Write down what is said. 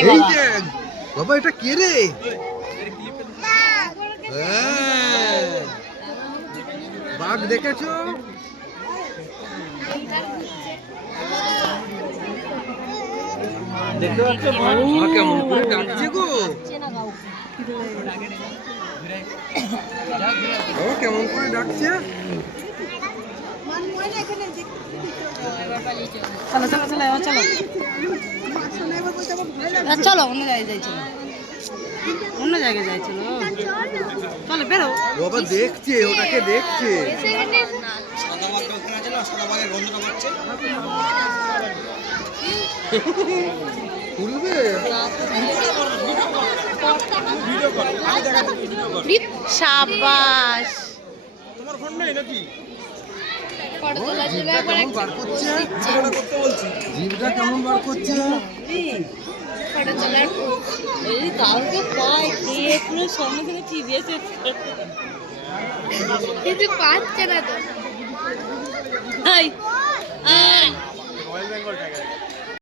এই যে বাবা, এটা কে রে? বাঘ দেখেছো? দেখতে পাচ্ছ মা কেমন করে ডাকছে গো? ও কেমন করে ডাকছে? চলো চলো চলো চলো চলো অন্য জায়গায় যাই, চলো অন্য জায়গায় যাই, চলো চলো বেরো। বাবা দেখছে, ওটাকে দেখছে। তুলবে? সাবাস। তোমার ফোন নেই নাকি? কেমন বার করছে? জিভটা কেমন বার করছে? কাউকে পাই খেয়ে পুরো সঙ্গে সঙ্গে চিবিয়েছে, কিন্তু পাচ্ছে না তো।